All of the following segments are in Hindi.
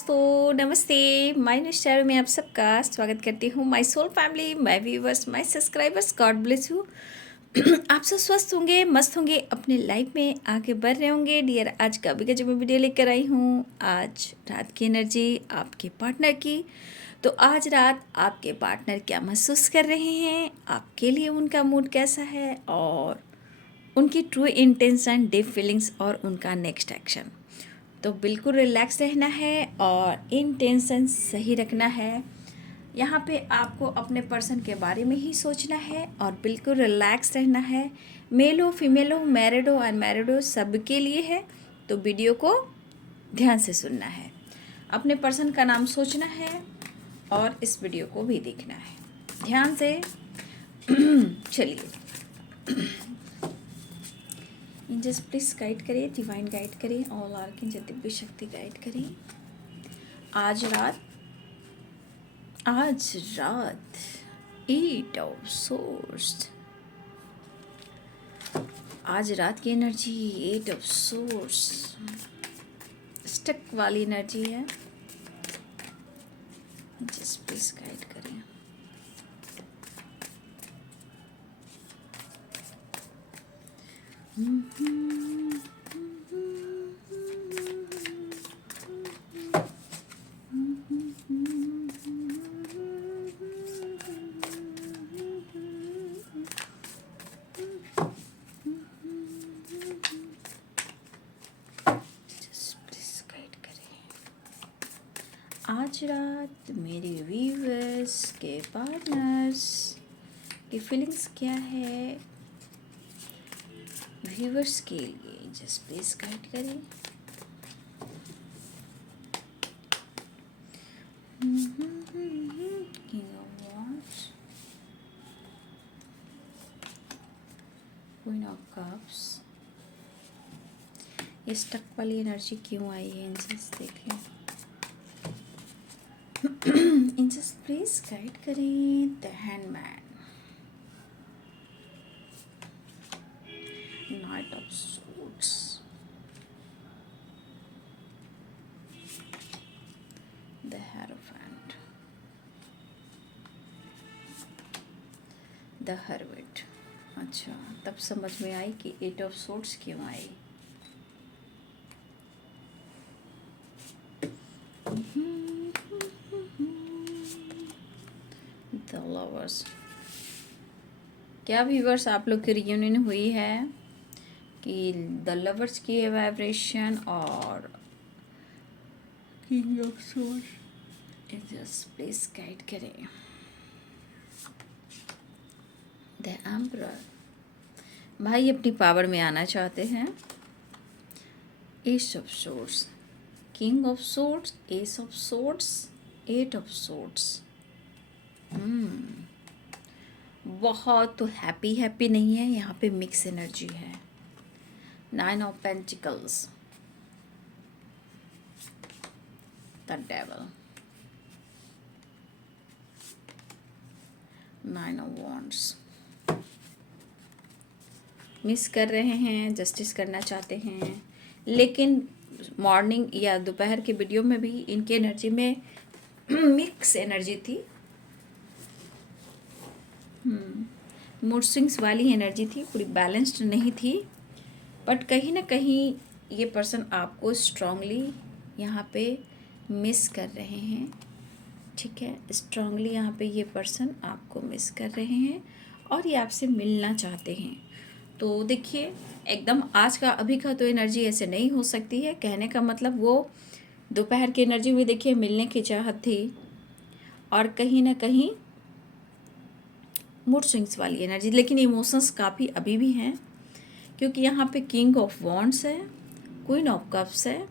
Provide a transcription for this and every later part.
दोस्तों, नमस्ते। माय न्यूज़ चैनल में आप सबका स्वागत करती हूँ। My soul family, my viewers, my subscribers, God bless you. आप सब स्वस्थ होंगे, मस्त होंगे, अपने लाइफ में आगे बढ़ रहे होंगे। डियर, आज का भी जब मैं वीडियो लेकर आई हूँ, आज रात की एनर्जी आपके पार्टनर की। तो आज रात आपके पार्टनर क्या महसूस कर रहे हैं, आपके लिए उनका मूड कैसा है, और उनकी ट्रू इंटेंशन, डीप फीलिंग्स और उनका नेक्स्ट एक्शन। तो बिल्कुल रिलैक्स रहना है और इंटेंशन सही रखना है। यहाँ पे आपको अपने पर्सन के बारे में ही सोचना है और बिल्कुल रिलैक्स रहना है। मेल हो, फीमेल हो, मैरिड हो, अनमैरिड हो, सबके लिए है। तो वीडियो को ध्यान से सुनना है, अपने पर्सन का नाम सोचना है और इस वीडियो को भी देखना है ध्यान से। चलिए, एंजल्स प्लीज गाइड करिए, डिवाइन गाइड करिए, ऑल आर्कएंजल दिव्य शक्ति गाइड करिए। आज रात 8 ऑफ सोर्स, आज रात की एनर्जी 8 ऑफ सोर्स स्टक वाली एनर्जी है। जस्ट प्लीज गाइड करें। आज रात मेरे व्यूअर्स के पार्टनर्स की फीलिंग्स क्या है व्यूअर्स के लिए, जस्ट प्लीज गाइड करें। King of wands, queen of cups, ये स्टक वाली एनर्जी क्यों आई है, एंजल्स देख लें। एंजल्स प्लीज गाइड करें। The handman, night of swords, the hierophant, the hermit. अच्छा, तब समझ में आई कि 8 ऑफ सोर्ड्स क्यों आई। द लवर्स, क्या व्यूअर्स आप लोग की रियूनियन हुई है कि द लवर्स की है वाइब्रेशन और king of swords. Just please guide करें। द एम्परर, भाई अपनी पावर में आना चाहते हैं। S of swords, king of swords, S of swords, 8 of swords. बहुत तो हैप्पी नहीं है, यहाँ पे मिक्स एनर्जी है। 9 of pentacles, the devil, 9 of wands. Miss कर रहे हैं, जस्टिस करना चाहते हैं, लेकिन मॉर्निंग या दोपहर के वीडियो में भी इनकी एनर्जी में मिक्स एनर्जी थी। मूड स्विंग्स वाली एनर्जी थी, पूरी बैलेंस्ड नहीं थी। बट कहीं ना कहीं ये पर्सन आपको स्ट्रांगली यहाँ पे मिस कर रहे हैं। ठीक है, स्ट्रांगली यहाँ पे ये पर्सन आपको मिस कर रहे हैं और ये आपसे मिलना चाहते हैं। तो देखिए, एकदम आज का अभी का तो एनर्जी ऐसे नहीं हो सकती है। कहने का मतलब वो दोपहर की एनर्जी में देखिए मिलने की चाहत थी और कहीं ना कहीं मूड स्विंग्स वाली एनर्जी, लेकिन इमोशंस काफ़ी अभी भी हैं, क्योंकि यहाँ पे किंग ऑफ वॉन्ड्स है, क्वीन ऑफ कप्स है।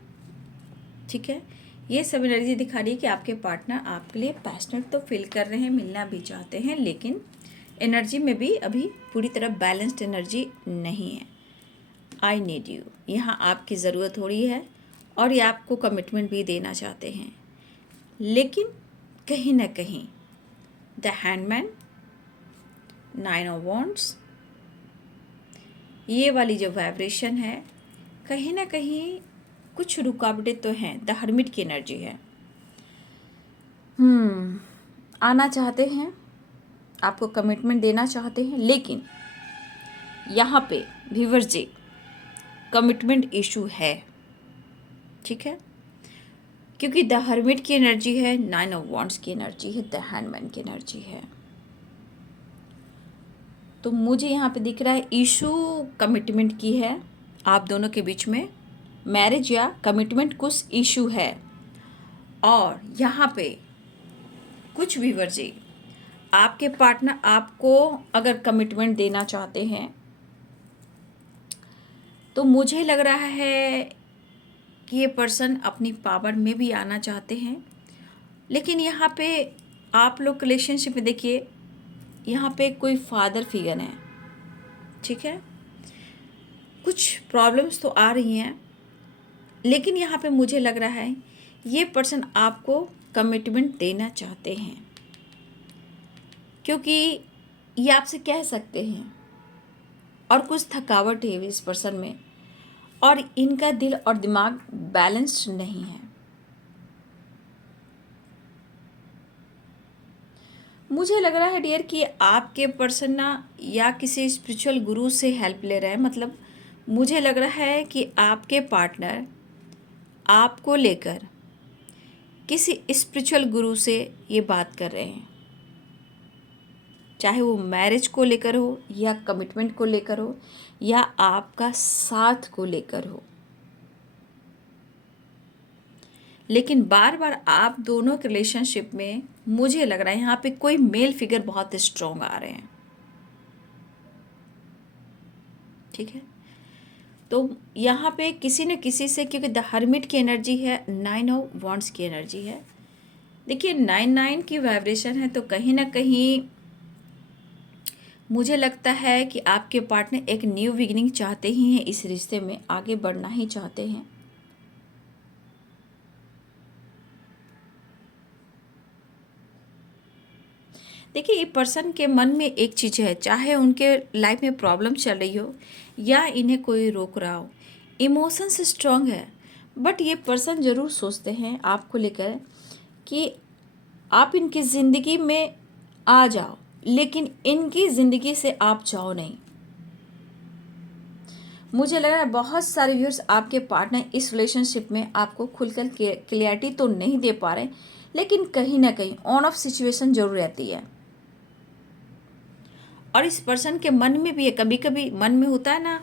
ठीक है, ये सब एनर्जी दिखा रही है कि आपके पार्टनर आपके लिए पैशनेट तो फील कर रहे हैं, मिलना भी चाहते हैं, लेकिन एनर्जी में भी अभी पूरी तरह बैलेंस्ड एनर्जी नहीं है। आई नीड यू, यहाँ आपकी ज़रूरत हो रही है और ये आपको कमिटमेंट भी देना चाहते हैं, लेकिन कहीं ना कहीं द हैंडमैन, 9 ऑफ वॉन्ड्स, ये वाली जो वाइब्रेशन है, कहीं ना कहीं कुछ रुकावटें तो हैं। द हर्मिट की एनर्जी है, आना चाहते हैं, आपको कमिटमेंट देना चाहते हैं, लेकिन यहाँ पे व्यूअर्स जी कमिटमेंट इशू है। ठीक है, क्योंकि द हर्मिट की एनर्जी है, 9 ऑफ वॉन्ड्स की एनर्जी है, द हैंडमैन की एनर्जी है। तो मुझे यहाँ पे दिख रहा है इशू कमिटमेंट की है, आप दोनों के बीच में मैरिज या कमिटमेंट कुछ इशू है। और यहाँ पे कुछ व्यूअर्स जी आपके पार्टनर आपको अगर कमिटमेंट देना चाहते हैं तो मुझे लग रहा है कि ये पर्सन अपनी पावर में भी आना चाहते हैं। लेकिन यहाँ पे आप लोग रिलेशनशिप में देखिए, यहाँ पे कोई फादर फिगर है। ठीक है, कुछ प्रॉब्लम्स तो आ रही हैं, लेकिन यहाँ पे मुझे लग रहा है ये पर्सन आपको कमिटमेंट देना चाहते हैं, क्योंकि ये आपसे कह सकते हैं और कुछ थकावट है इस पर्सन में, और इनका दिल और दिमाग बैलेंस्ड नहीं है। मुझे लग रहा है डियर कि आपके पर्सन ना या किसी स्पिरिचुअल गुरु से हेल्प ले रहे हैं। मतलब मुझे लग रहा है कि आपके पार्टनर आपको लेकर किसी स्पिरिचुअल गुरु से ये बात कर रहे हैं, चाहे वो मैरिज को लेकर हो या कमिटमेंट को लेकर हो या आपका साथ को लेकर हो। लेकिन बार बार आप दोनों के रिलेशनशिप में मुझे लग रहा है यहाँ पे कोई मेल फिगर बहुत स्ट्रॉन्ग आ रहे हैं। ठीक है, तो यहाँ पे किसी न किसी से, क्योंकि द हर्मिट की एनर्जी है, 9 ऑफ वॉन्ड्स की एनर्जी है। देखिए 9 की वाइब्रेशन है, तो कहीं ना कहीं मुझे लगता है कि आपके पार्टनर एक न्यू बिगिनिंग चाहते ही हैं, इस रिश्ते में आगे बढ़ना ही चाहते हैं। देखिए ये पर्सन के मन में एक चीज़ है, चाहे उनके लाइफ में प्रॉब्लम चल रही हो या इन्हें कोई रोक रहा हो, इमोशंस स्ट्रांग है। बट ये पर्सन ज़रूर सोचते हैं आपको लेकर कि आप इनकी ज़िंदगी में आ जाओ, लेकिन इनकी ज़िंदगी से आप जाओ नहीं। मुझे लग रहा है बहुत सारे व्यूअर्स आपके पार्टनर इस रिलेशनशिप में आपको खुलकर क्लियरिटी तो नहीं दे पा रहे, लेकिन कहीं ना कहीं ऑन ऑफ सिचुएशन जरूर रहती है। और इस पर्सन के मन में भी है, कभी कभी मन में होता है ना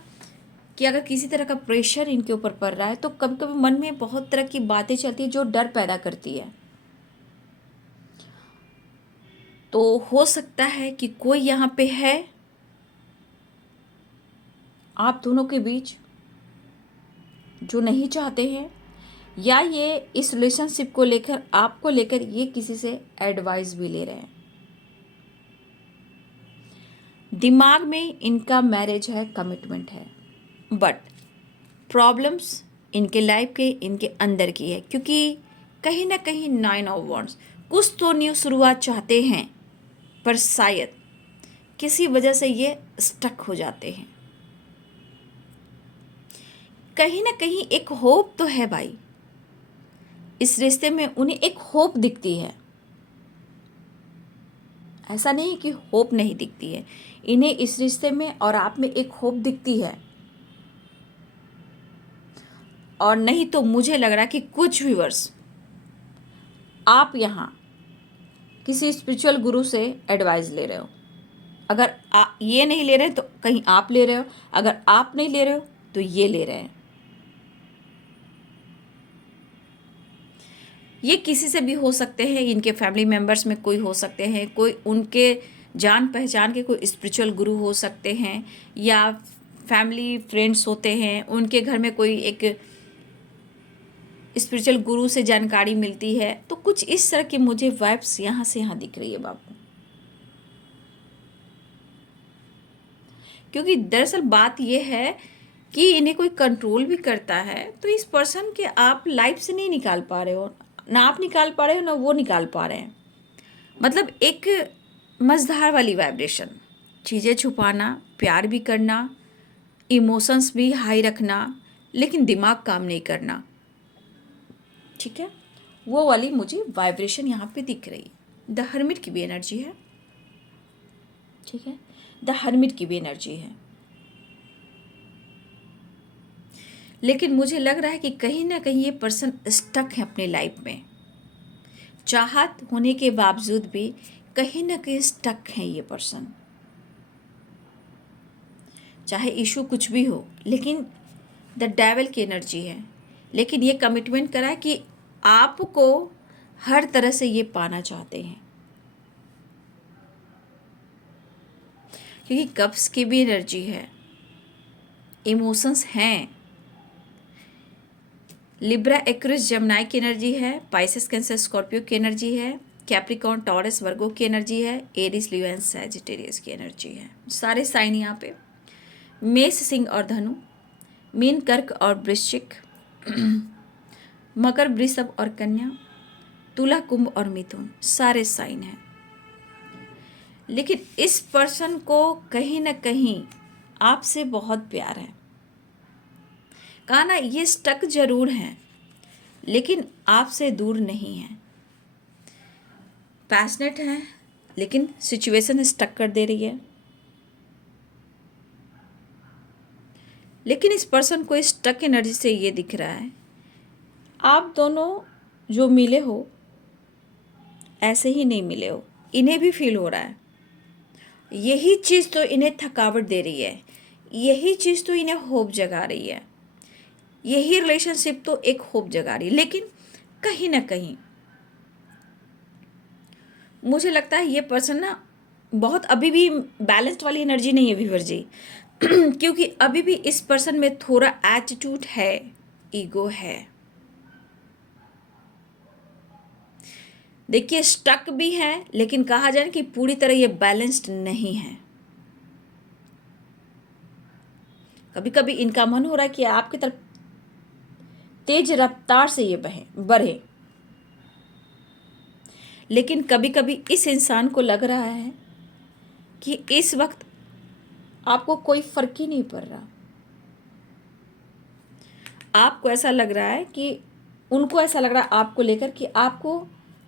कि अगर किसी तरह का प्रेशर इनके ऊपर पड़ रहा है तो कभी कभी मन में बहुत तरह की बातें चलती है जो डर पैदा करती है। तो हो सकता है कि कोई यहाँ पे है आप दोनों के बीच जो नहीं चाहते हैं, या ये इस रिलेशनशिप को लेकर आपको लेकर ये किसी से एडवाइस भी ले रहे हैं। दिमाग में इनका मैरिज है, कमिटमेंट है, बट प्रॉब्लम्स इनके लाइफ के इनके अंदर की है, क्योंकि कहीं ना कहीं 9 ऑफ वॉन्ड्स कुछ तो न्यू शुरुआत चाहते हैं, पर शायद किसी वजह से ये स्टक हो जाते हैं। कहीं ना कहीं एक होप तो है भाई, इस रिश्ते में उन्हें एक होप दिखती है। ऐसा नहीं कि होप नहीं दिखती है, इन्हें इस रिश्ते में और आप में एक होप दिखती है। और नहीं तो मुझे लग रहा है कि कुछ व्यूअर्स आप यहाँ किसी स्पिरिचुअल गुरु से एडवाइस ले रहे हो। अगर ये नहीं ले रहे तो कहीं आप ले रहे हो, अगर आप नहीं ले रहे हो तो ये ले रहे हैं। ये किसी से भी हो सकते हैं, इनके फैमिली मेम्बर्स में कोई हो सकते हैं, कोई उनके जान पहचान के कोई स्पिरिचुअल गुरु हो सकते हैं, या फैमिली फ्रेंड्स होते हैं, उनके घर में कोई एक स्पिरिचुअल गुरु से जानकारी मिलती है। तो कुछ इस तरह की मुझे वाइब्स यहाँ से यहाँ दिख रही है बाबू। क्योंकि दरअसल बात यह है कि इन्हें कोई कंट्रोल भी करता है, तो इस पर्सन के आप लाइफ से नहीं निकाल पा रहे हो, ना आप निकाल पा रहे हो ना वो निकाल पा रहे हैं। मतलब एक मझधार वाली वाइब्रेशन, चीज़ें छुपाना, प्यार भी करना, इमोशंस भी हाई रखना, लेकिन दिमाग काम नहीं करना। ठीक है, वो वाली मुझे वाइब्रेशन यहाँ पे दिख रही है। द हर्मिट की भी एनर्जी है, ठीक है, द हर्मिट की भी एनर्जी है। लेकिन मुझे लग रहा है कि कहीं ना कहीं ये पर्सन स्टक है अपनी लाइफ में, चाहत होने के बावजूद भी कहीं ना कहीं स्टक है ये पर्सन। चाहे इशू कुछ भी हो, लेकिन द डेविल की एनर्जी है। लेकिन ये कमिटमेंट करा है कि आपको हर तरह से ये पाना चाहते हैं, क्योंकि कप्स की भी एनर्जी है, इमोशंस हैं। लिब्रा, एक्वेरियस, जमनाई की एनर्जी है, पाइसेस, कैंसर, स्कॉर्पियो की एनर्जी है, कैप्रिकॉर्न, टॉरस, वर्गो की एनर्जी है, एरिस, लियो एंड सैजिटेरियस की एनर्जी है। सारे साइन यहाँ पे, मेष, सिंह और धनु, मीन, कर्क और वृश्चिक, मकर, वृषभ और कन्या, तुला, कुंभ और मिथुन, सारे साइन हैं। लेकिन इस पर्सन को कहीं ना कहीं आपसे बहुत प्यार है। कहा ना, ये स्टक जरूर हैं लेकिन आपसे दूर नहीं है। पैशनेट हैं लेकिन सिचुएशन स्टक कर दे रही है। लेकिन इस पर्सन को स्टक एनर्जी से ये दिख रहा है, आप दोनों जो मिले हो ऐसे ही नहीं मिले हो, इन्हें भी फील हो रहा है। यही चीज़ तो इन्हें थकावट दे रही है, यही चीज़ तो इन्हें होप जगा रही है, यही रिलेशनशिप तो एक होप जगा रही है। लेकिन कहीं ना कहीं मुझे लगता है ये पर्सन ना बहुत अभी भी बैलेंस्ड वाली एनर्जी नहीं है व्यूअर जी। क्योंकि अभी भी इस पर्सन में थोड़ा एटीट्यूड है, ईगो है। देखिए, स्टक भी है लेकिन कहा जाए कि पूरी तरह ये बैलेंस्ड नहीं है। कभी कभी इनका मन हो रहा है कि आपकी तरफ तेज रफ्तार से ये बढ़े, लेकिन कभी कभी इस इंसान को लग रहा है कि इस वक्त आपको कोई फर्क ही नहीं पड़ रहा। आपको ऐसा लग रहा है कि उनको ऐसा लग रहा है आपको लेकर कि आपको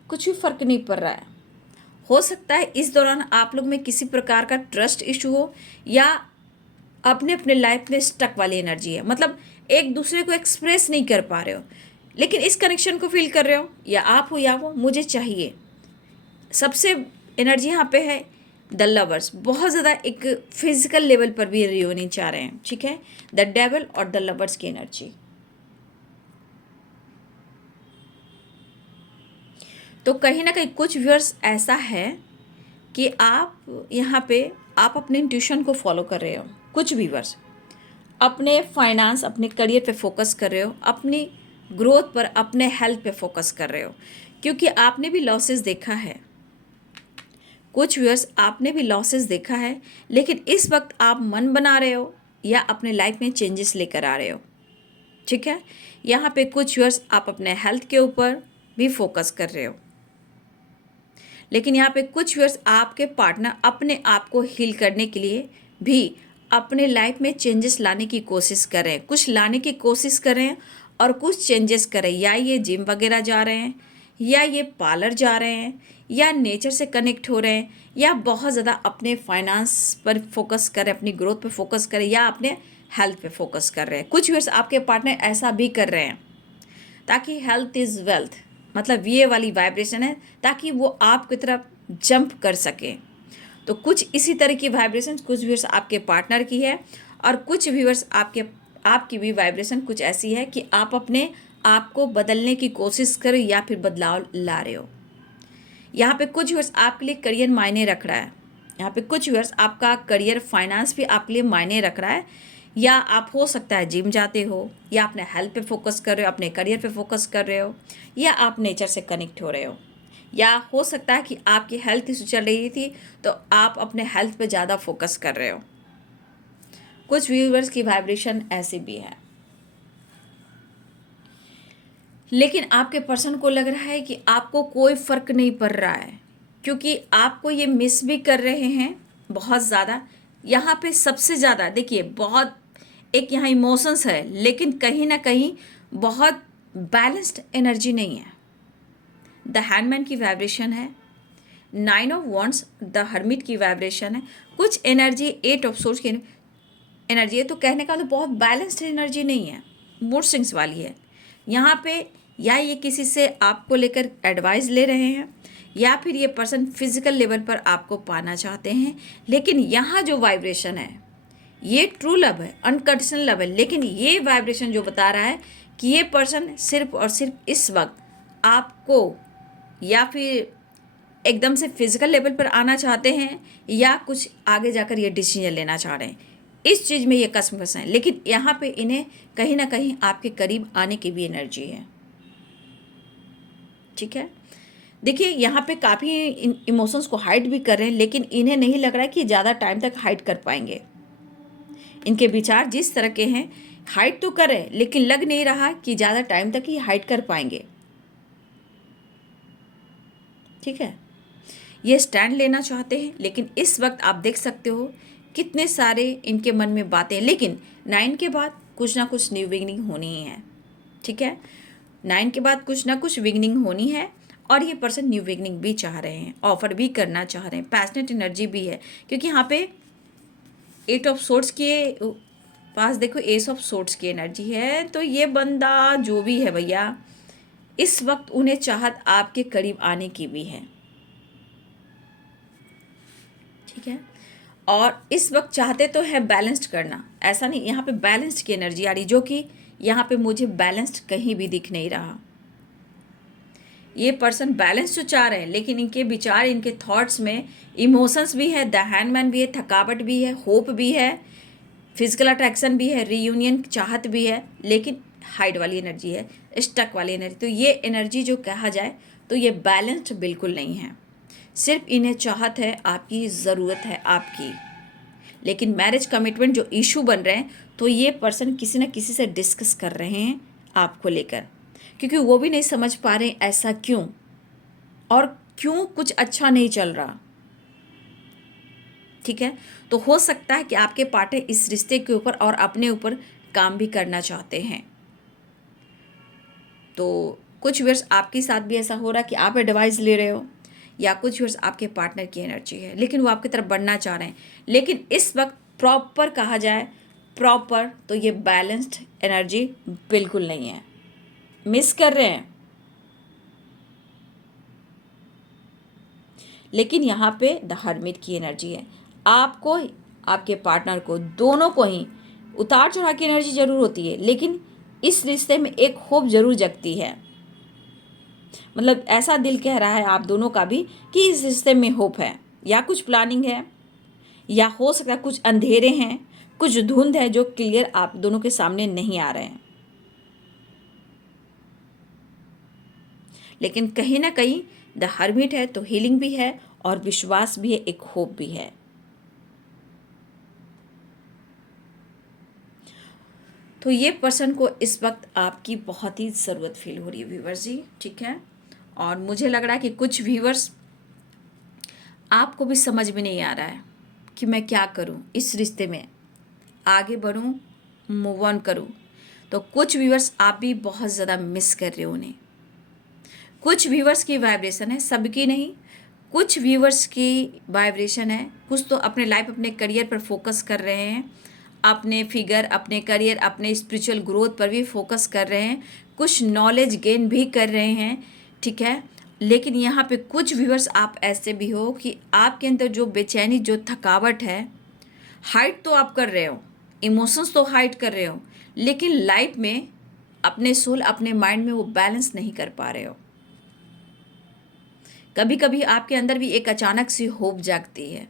कुछ भी फर्क नहीं पड़ रहा है। हो सकता है इस दौरान आप लोग में किसी प्रकार का ट्रस्ट इशू हो, या अपने अपने लाइफ में स्टक वाली एनर्जी है। मतलब एक दूसरे को एक्सप्रेस नहीं कर पा रहे हो, लेकिन इस कनेक्शन को फील कर रहे हो, या आप हो या वो, मुझे चाहिए। सबसे एनर्जी यहाँ पे है द लवर्स, बहुत ज़्यादा एक फिजिकल लेवल पर भी रियूनियन चाह रहे हैं, ठीक है। द डेविल और द लवर्स की एनर्जी। तो कहीं ना कहीं कुछ व्यूअर्स ऐसा है कि आप यहाँ पे आप अपने इंट्यूशन को फॉलो कर रहे हो। कुछ व्यूअर्स अपने फाइनेंस, अपने करियर पे फोकस कर रहे हो, अपनी ग्रोथ पर, अपने हेल्थ पे फोकस कर रहे हो, क्योंकि आपने भी लॉसेस देखा है। कुछ व्यूअर्स आपने भी लॉसेस देखा है, लेकिन इस वक्त आप मन बना रहे हो या अपने लाइफ में चेंजेस लेकर आ रहे हो, ठीक है। यहाँ पे कुछ व्यूअर्स आप अपने हेल्थ के ऊपर भी फोकस कर रहे हो, लेकिन यहाँ पे कुछ व्यूअर्स आपके पार्टनर अपने आप को हील करने के लिए भी अपने लाइफ में चेंजेस लाने की कोशिश कर रहे हैं। कुछ लाने की कोशिश कर रहे हैं और कुछ चेंजेस कर रहे हैं। या ये जिम वगैरह जा रहे हैं, या ये पार्लर जा रहे हैं, या नेचर से कनेक्ट हो रहे हैं, या बहुत ज़्यादा अपने फाइनेंस पर फोकस कर रहे हैं, अपनी ग्रोथ पे फोकस कर रहे हैं, या अपने हेल्थ पे फोकस कर रहे हैं। कुछ व्यूअर्स आपके पार्टनर ऐसा भी कर रहे हैं ताकि हेल्थ इज़ वेल्थ, मतलब ये वाली वाइब्रेशन है, ताकि वो आपकी तरफ जंप कर सके। तो कुछ इसी तरह की वाइब्रेशन कुछ व्यूअर्स आपके पार्टनर की है, और कुछ व्यूअर्स आपकी भी वाइब्रेशन कुछ ऐसी है कि आप अपने आप को बदलने की कोशिश कर रहे हो या फिर बदलाव ला रहे हो। यहाँ पे कुछ व्यूअर्स आपके लिए करियर मायने रख रहा है। यहाँ पे कुछ व्यूअर्स आपका करियर, फाइनेंस भी आपके लिए मायने रख रहा है। या आप हो सकता है जिम जाते हो, या अपने हेल्थ पे फोकस कर रहे हो, अपने करियर पे फोकस कर रहे हो, या आप नेचर से कनेक्ट हो रहे हो, या हो सकता है कि आपकी हेल्थ इशू चल रही थी तो आप अपने हेल्थ पे ज़्यादा फोकस कर रहे हो। कुछ व्यूअर्स की वाइब्रेशन ऐसी भी है। लेकिन आपके पर्सन को लग रहा है कि आपको कोई फ़र्क नहीं पड़ रहा है, क्योंकि आपको ये मिस भी कर रहे हैं बहुत ज़्यादा। यहाँ पे सबसे ज़्यादा देखिए, बहुत एक यहाँ इमोशंस है, लेकिन कहीं ना कहीं बहुत बैलेंस्ड एनर्जी नहीं है। द हैंडमैन की वाइब्रेशन है, 9 ऑफ वॉन्ड्स द हर्मिट की वाइब्रेशन है, कुछ एनर्जी 8 ऑफ सोर्स की एनर्जी है। तो कहने का तो बहुत बैलेंस्ड एनर्जी नहीं है, मूड स्विंग्स वाली है यहाँ पे। या ये किसी से आपको लेकर एडवाइस ले रहे हैं, या फिर ये पर्सन फिजिकल लेवल पर आपको पाना चाहते हैं। लेकिन यहाँ जो वाइब्रेशन है ये ट्रू लव है, अनकंडीशनल लव है। लेकिन ये वाइब्रेशन जो बता रहा है कि ये पर्सन सिर्फ और सिर्फ इस वक्त आपको या फिर एकदम से फिजिकल लेवल पर आना चाहते हैं, या कुछ आगे जाकर ये डिसीजन लेना चाह रहे हैं, इस चीज़ में ये कसमस हैं। लेकिन यहाँ पे इन्हें कहीं ना कहीं आपके करीब आने की भी एनर्जी है। ठीक है, देखिए यहाँ पे काफ़ी इमोशंस को हाइड भी कर रहे हैं, लेकिन इन्हें नहीं लग रहा है कि ज़्यादा टाइम तक हाइड कर पाएंगे। इनके विचार जिस तरह के हैं, हाइड तो कर रहे हैं, लेकिन लग नहीं रहा कि ज़्यादा टाइम तक ही हाइड कर पाएंगे। ठीक है, ये स्टैंड लेना चाहते हैं, लेकिन इस वक्त आप देख सकते हो कितने सारे इनके मन में बातें हैं। लेकिन 9 के बाद कुछ ना कुछ न्यू बिगनिंग होनी ही है। ठीक है, 9 के बाद कुछ ना कुछ बिगनिंग होनी है, और ये पर्सन न्यू बिगनिंग भी चाह रहे हैं, ऑफर भी करना चाह रहे हैं, पैशनेट एनर्जी भी है। क्योंकि यहाँ पे 8 ऑफ सोर्ट्स के पास देखो एस ऑफ सोर्ट्स की एनर्जी है। तो ये बंदा जो भी है भैया, इस वक्त उन्हें चाहत आपके करीब आने की भी है। ठीक है, और इस वक्त चाहते तो है बैलेंस्ड करना, ऐसा नहीं, यहाँ पे बैलेंस्ड की एनर्जी आ रही, जो कि यहाँ पे मुझे बैलेंस्ड कहीं भी दिख नहीं रहा। ये पर्सन बैलेंस तो चाह रहे हैं, लेकिन इनके विचार, इनके थॉट्स में इमोशंस भी है, द हैंडमैन भी है, थकावट भी है, होप भी है, फिजिकल अट्रैक्शन भी है, रीयूनियन चाहत भी है, लेकिन हाइड वाली एनर्जी है, स्टक वाली एनर्जी। तो ये एनर्जी जो कहा जाए तो ये बैलेंस्ड बिल्कुल नहीं है। सिर्फ इन्हें चाहत है, आपकी ज़रूरत है आपकी। लेकिन मैरिज कमिटमेंट जो इशू बन रहे हैं, तो ये पर्सन किसी न किसी से डिस्कस कर रहे हैं आपको लेकर, क्योंकि वो भी नहीं समझ पा रहे ऐसा क्यों, और क्यों कुछ अच्छा नहीं चल रहा। ठीक है, तो हो सकता है कि आपके पार्टनर इस रिश्ते के ऊपर और अपने ऊपर काम भी करना चाहते हैं। तो कुछ व्यूअर्स आपके साथ भी ऐसा हो रहा है कि आप एडवाइस ले रहे हो, या कुछ व्यूअर्स आपके पार्टनर की एनर्जी है, लेकिन वो आपकी तरफ बढ़ना चाह रहे हैं। लेकिन इस वक्त प्रॉपर कहा जाए, प्रॉपर तो ये बैलेंस्ड एनर्जी बिल्कुल नहीं है, मिस कर रहे हैं। लेकिन यहाँ पे द हर्मिट की एनर्जी है। आपको, आपके पार्टनर को, दोनों को ही उतार चढ़ाव की एनर्जी जरूर होती है, लेकिन इस रिश्ते में एक होप जरूर जगती है। मतलब ऐसा दिल कह रहा है आप दोनों का भी कि इस रिश्ते में होप है, या कुछ प्लानिंग है, या हो सकता है कुछ अंधेरे हैं, कुछ धुंध है जो क्लियर आप दोनों के सामने नहीं आ रहे हैं। लेकिन कहीं ना कहीं द हर्मिट है तो हीलिंग भी है, और विश्वास भी है, एक होप भी है। तो ये पर्सन को इस वक्त आपकी बहुत ही ज़रूरत फील हो रही है व्यूवर्स जी। ठीक है, और मुझे लग रहा है कि कुछ व्यूवर्स आपको भी समझ में नहीं आ रहा है कि मैं क्या करूं, इस रिश्ते में आगे बढ़ूं, मूव ऑन करूं। तो कुछ व्यूवर्स आप भी बहुत ज़्यादा मिस कर रहे हो उन्हें। कुछ व्यूवर्स की वाइब्रेशन है, सबकी नहीं, कुछ व्यूवर्स की वाइब्रेशन है, कुछ तो अपने लाइफ, अपने करियर पर फोकस कर रहे हैं, अपने फिगर, अपने करियर, अपने स्पिरिचुअल ग्रोथ पर भी फोकस कर रहे हैं, कुछ नॉलेज गेन भी कर रहे हैं। ठीक है, लेकिन यहाँ पे कुछ व्यूवर्स आप ऐसे भी हो कि आपके अंदर जो बेचैनी, जो थकावट है, हाइड तो आप कर रहे हो, इमोशंस तो हाइड कर रहे हो, लेकिन लाइफ में अपने सोल, अपने माइंड में वो बैलेंस नहीं कर पा रहे हो। कभी कभी आपके अंदर भी एक अचानक सी होप जागती है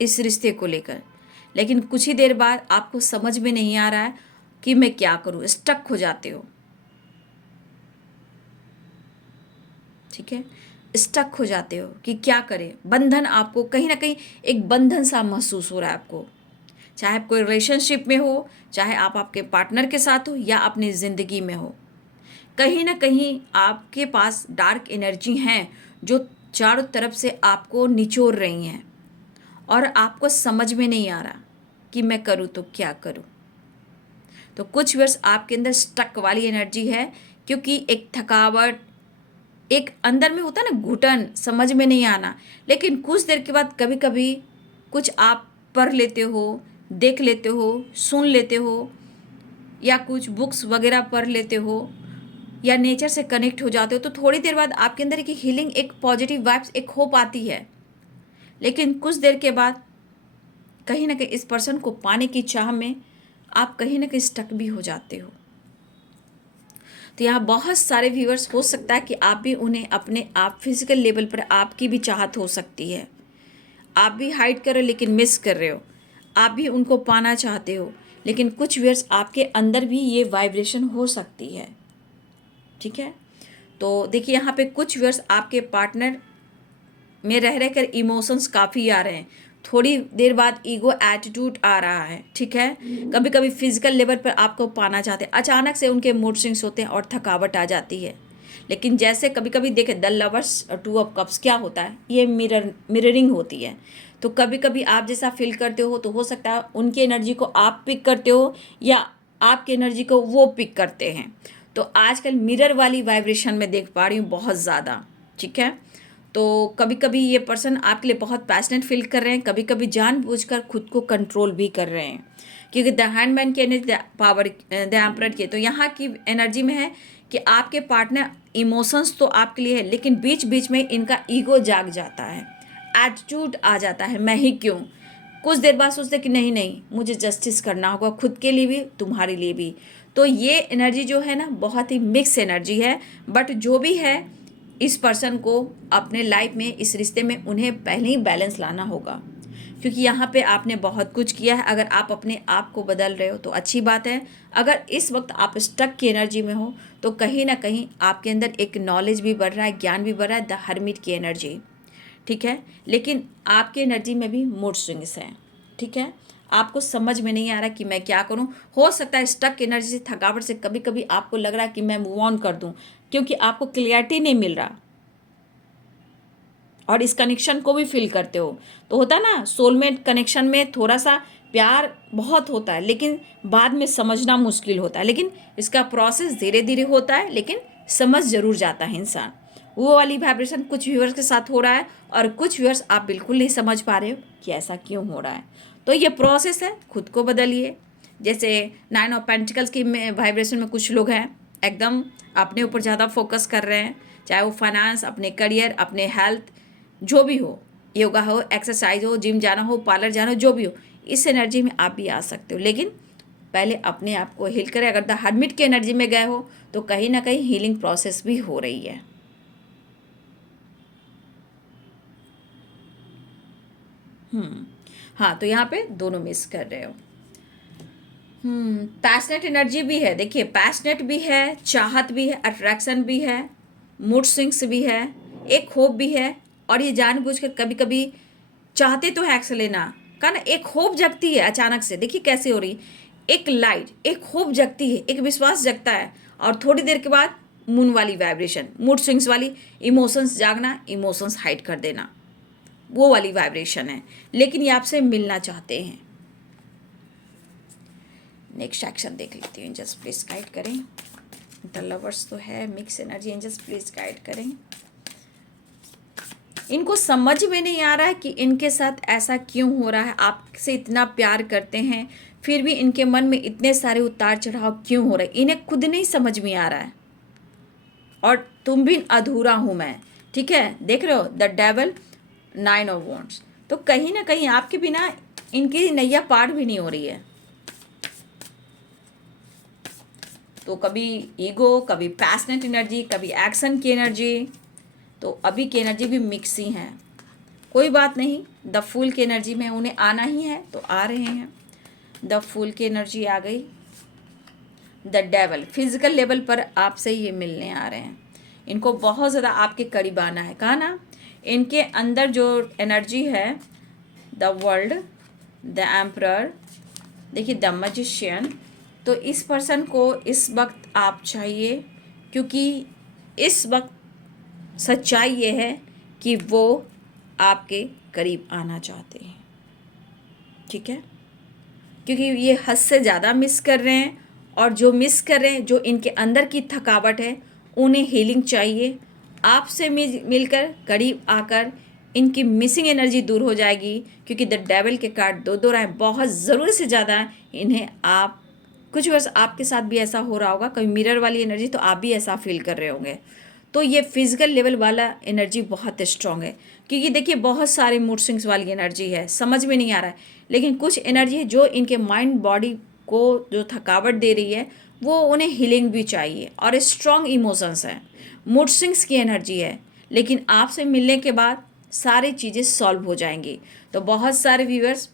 इस रिश्ते को लेकर, लेकिन कुछ ही देर बाद आपको समझ में नहीं आ रहा है कि मैं क्या करूं, स्टक हो जाते हो। ठीक है, स्टक हो जाते हो कि क्या करें, बंधन, आपको कहीं ना कहीं एक बंधन सा महसूस हो रहा है आपको, चाहे आप कोई रिलेशनशिप में हो, चाहे आप आपके पार्टनर के साथ हो, या अपनी ज़िंदगी में हो। कहीं ना कहीं आपके पास डार्क एनर्जी हैं जो चारों तरफ से आपको निचोड़ रही हैं, और आपको समझ में नहीं आ रहा कि मैं करूँ तो क्या करूँ। तो कुछ वर्ष आपके अंदर स्टक वाली एनर्जी है, क्योंकि एक थकावट, एक अंदर में होता है ना घुटन, समझ में नहीं आना, लेकिन कुछ देर के बाद कभी कभी कुछ आप पढ़ लेते हो, देख लेते हो, सुन लेते हो, या कुछ बुक्स वगैरह पढ़ लेते हो, या नेचर से कनेक्ट हो जाते हो, तो थोड़ी देर बाद आपके अंदर एक हीलिंग, एक पॉजिटिव वाइब्स, एक होप आती है। लेकिन कुछ देर के बाद कहीं ना कहीं इस पर्सन को पाने की चाह में आप कहीं ना कहीं स्टक भी हो जाते हो। तो यहाँ बहुत सारे व्यूअर्स, हो सकता है कि आप भी उन्हें अपने आप फिजिकल लेवल पर आपकी भी चाहत हो सकती है, आप भी हाइड कर रहे हो लेकिन मिस कर रहे हो, आप भी उनको पाना चाहते हो, लेकिन कुछ व्यूअर्स आपके अंदर भी ये वाइब्रेशन हो सकती है। ठीक है, तो देखिए यहाँ पे कुछ व्यूअर्स आपके पार्टनर में रह रह कर इमोशंस काफ़ी आ रहे हैं, थोड़ी देर बाद ईगो एटीट्यूड आ रहा है। ठीक है, कभी कभी फिजिकल लेवल पर आपको पाना चाहते हैं, अचानक से उनके मूड स्विंग्स होते हैं और थकावट आ जाती है। लेकिन जैसे कभी कभी देखें द लवर्स 2 ऑफ कप्स क्या होता है, ये मिररिंग होती है। तो कभी कभी आप जैसा फील करते हो तो हो सकता है उनकी एनर्जी को आप पिक करते हो या आपकी एनर्जी को वो पिक करते हैं। तो आजकल मिरर वाली वाइब्रेशन में देख पा रही हूँ बहुत ज़्यादा। ठीक है, तो कभी कभी ये पर्सन आपके लिए बहुत पैशनेट फील कर रहे हैं, कभी कभी जानबूझकर खुद को कंट्रोल भी कर रहे हैं, क्योंकि द हैंडमैन की एनर्जी, पावर द एम्परर की, तो यहाँ की एनर्जी में है कि आपके पार्टनर इमोशंस तो आपके लिए है, लेकिन बीच बीच में इनका ईगो जाग जाता है, एटीट्यूड आ जाता है, मैं ही क्यों। कुछ देर बाद सोचते कि नहीं नहीं, मुझे जस्टिस करना होगा, खुद के लिए भी तुम्हारे लिए भी। तो ये एनर्जी जो है ना बहुत ही मिक्स एनर्जी है, बट जो भी है इस पर्सन को अपने लाइफ में, इस रिश्ते में उन्हें पहले ही बैलेंस लाना होगा, क्योंकि यहाँ पे आपने बहुत कुछ किया है। अगर आप अपने आप को बदल रहे हो तो अच्छी बात है, अगर इस वक्त आप स्टक की एनर्जी में हो तो कहीं ना कहीं आपके अंदर एक नॉलेज भी बढ़ रहा है, ज्ञान भी बढ़ रहा है, द हर्मिट की एनर्जी। ठीक है, लेकिन आपकी एनर्जी में भी मूड स्विंग्स हैं। ठीक है, आपको समझ में नहीं आ रहा कि मैं क्या करूं। हो सकता है स्टक एनर्जी से, थकावट से कभी कभी आपको लग रहा है कि मैं मूव ऑन कर दूं, क्योंकि आपको क्लियरिटी नहीं मिल रहा और इस कनेक्शन को भी फील करते हो। तो होता है ना सोलमेट कनेक्शन में थोड़ा सा प्यार बहुत होता है, लेकिन बाद में समझना मुश्किल होता है, लेकिन इसका प्रोसेस धीरे धीरे होता है, लेकिन समझ जरूर जाता है इंसान। वो वाली वाइब्रेशन कुछ व्यूअर्स के साथ हो रहा है और कुछ व्यूअर्स आप बिल्कुल नहीं समझ पा रहे हो कि ऐसा क्यों हो रहा है। तो ये प्रोसेस है, खुद को बदलिए। जैसे 9 ऑफ पेंटिकल्स की वाइब्रेशन में कुछ लोग हैं एकदम अपने ऊपर ज़्यादा फोकस कर रहे हैं, चाहे वो फाइनेंस, अपने करियर, अपने हेल्थ, जो भी हो, योगा हो, एक्सरसाइज हो, जिम जाना हो, पार्लर जाना हो, जो भी हो, इस एनर्जी में आप भी आ सकते हो। लेकिन पहले अपने आप को हील करें। अगर द हर्मिट की एनर्जी में गए हो तो कहीं ना कहीं हीलिंग प्रोसेस भी हो रही है। हाँ, तो यहाँ पे दोनों मिस कर रहे हो। पैशनेट एनर्जी भी है, देखिए पैशनेट भी है, चाहत भी है, अट्रैक्शन भी है, मूड स्विंग्स भी है, एक होप भी है। और ये जानबूझकर कभी कभी चाहते तो है एक्शन लेना का ना, एक होप जगती है अचानक से, देखिए कैसे हो रही, एक लाइट, एक होप जगती है, एक विश्वास जगता है, और थोड़ी देर के बाद मून वाली वाइब्रेशन, मूड स्विंग्स वाली, इमोशंस जागना, इमोशंस हाइड कर देना, वो वाली वाइब्रेशन है। लेकिन ये आपसे मिलना चाहते हैं। नेक्स्ट एक्शन देख लेती हूँ, एंजल्स प्लीज गाइड करें। द लवर्स तो है, mix energy, angels please guide करें। इनको समझ में नहीं आ रहा है कि इनके साथ ऐसा क्यों हो रहा है, आपसे इतना प्यार करते हैं फिर भी इनके मन में इतने सारे उतार चढ़ाव क्यों हो रहे हैं, इन्हें खुद नहीं समझ में आ रहा है। और तुम भी अधूरा हूं मैं। ठीक है, देख रहे हो द डेवल, 9 ऑफ वॉन्ड्स। तो कहीं ना कहीं आपके बिना इनकी नैया पार भी नहीं हो रही है। तो कभी ईगो, कभी पैशनेट एनर्जी, कभी एक्शन की एनर्जी, तो अभी की एनर्जी भी मिक्स ही है। कोई बात नहीं, द फूल की एनर्जी में उन्हें आना ही है तो आ रहे हैं। द फूल की एनर्जी आ गई। द डेवल, फिजिकल लेवल पर आपसे ये मिलने आ रहे हैं, इनको बहुत ज़्यादा आपके करीब आना है। कहा ना, इनके अंदर जो एनर्जी है, द वर्ल्ड, द एम्परर, देखिए द मैजिशियन। तो इस पर्सन को इस वक्त आप चाहिए, क्योंकि इस वक्त सच्चाई ये है कि वो आपके करीब आना चाहते हैं। ठीक है, क्योंकि ये हद से ज़्यादा मिस कर रहे हैं, और जो मिस कर रहे हैं, जो इनके अंदर की थकावट है, उन्हें हीलिंग चाहिए। आपसे मिलकर करीब आकर इनकी मिसिंग एनर्जी दूर हो जाएगी, क्योंकि द डेविल के कार्ड दो रहे हैं, बहुत ज़रूरत से ज़्यादा इन्हें आप कुछ वर्ष आपके साथ भी ऐसा हो रहा होगा, कभी मिरर वाली एनर्जी, तो आप भी ऐसा फील कर रहे होंगे। तो ये फिजिकल लेवल वाला एनर्जी बहुत स्ट्रांग है, क्योंकि देखिए बहुत सारे मूड स्विंग्स वाली एनर्जी है, समझ में नहीं आ रहा है, लेकिन कुछ एनर्जी है जो इनके माइंड बॉडी को जो थकावट दे रही है, वो उन्हें हीलिंग भी चाहिए, और स्ट्रांग इमोशंस हैं, मूड स्विंग्स की एनर्जी है, लेकिन आपसे मिलने के बाद सारी चीज़ें सॉल्व हो जाएंगी। तो बहुत सारे व्यूअर्स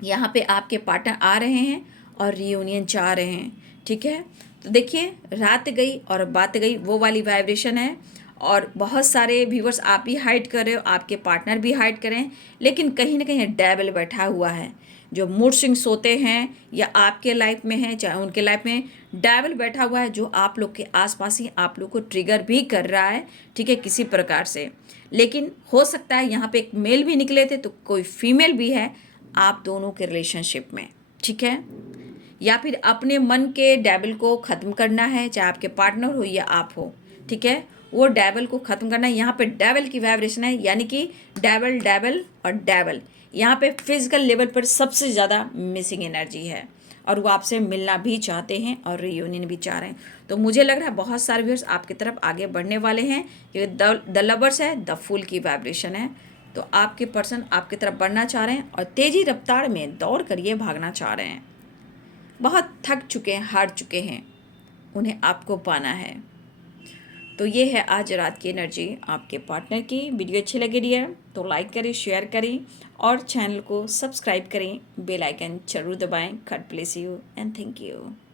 यहाँ पे आपके पार्टनर आ रहे हैं और रियूनियन चाह रहे हैं, ठीक है। तो देखिए रात गई और बात गई, वो वाली वाइब्रेशन है, और बहुत सारे व्यूवर्स आप भी हाइड कर रहे हो, आपके पार्टनर भी हाइड कर रहे हैं, लेकिन कहीं ना कहीं डेविल बैठा हुआ है, जो मूड स्विंग्स होते हैं या आपके लाइफ में है चाहे उनके लाइफ में, डेविल बैठा हुआ है जो आप लोग के आसपास ही आप लोग को ट्रिगर भी कर रहा है, ठीक है, किसी प्रकार से। लेकिन हो सकता है यहाँ पे एक मेल भी निकले थे, तो कोई फीमेल भी है आप दोनों के रिलेशनशिप में, ठीक है, या फिर अपने मन के डेविल को ख़त्म करना है, चाहे आपके पार्टनर हो या आप हो, ठीक है, वो डेविल को ख़त्म करना है। यहाँ पे डेविल की वाइब्रेशन है, यानी कि डेविल डेविल और डेविल, यहाँ पे फिजिकल लेवल पर सबसे ज़्यादा मिसिंग एनर्जी है, और वो आपसे मिलना भी चाहते हैं और रियूनियन भी चाह रहे हैं। तो मुझे लग रहा है बहुत सारे व्यूअर्स आपकी तरफ आगे बढ़ने वाले हैं, क्योंकि द लवर्स है, द फूल की वाइब्रेशन है, तो आपके पर्सन आपकी तरफ बढ़ना चाह रहे हैं और तेज़ी रफ्तार में दौड़ कर ये भागना चाह रहे हैं, बहुत थक चुके हैं, हार चुके हैं, उन्हें आपको पाना है। तो ये है आज रात की एनर्जी आपके पार्टनर की। वीडियो अच्छी लगी डियर तो लाइक करें, शेयर करें और चैनल को सब्सक्राइब करें, बेल आइकन जरूर दबाएं। God bless you and thank you.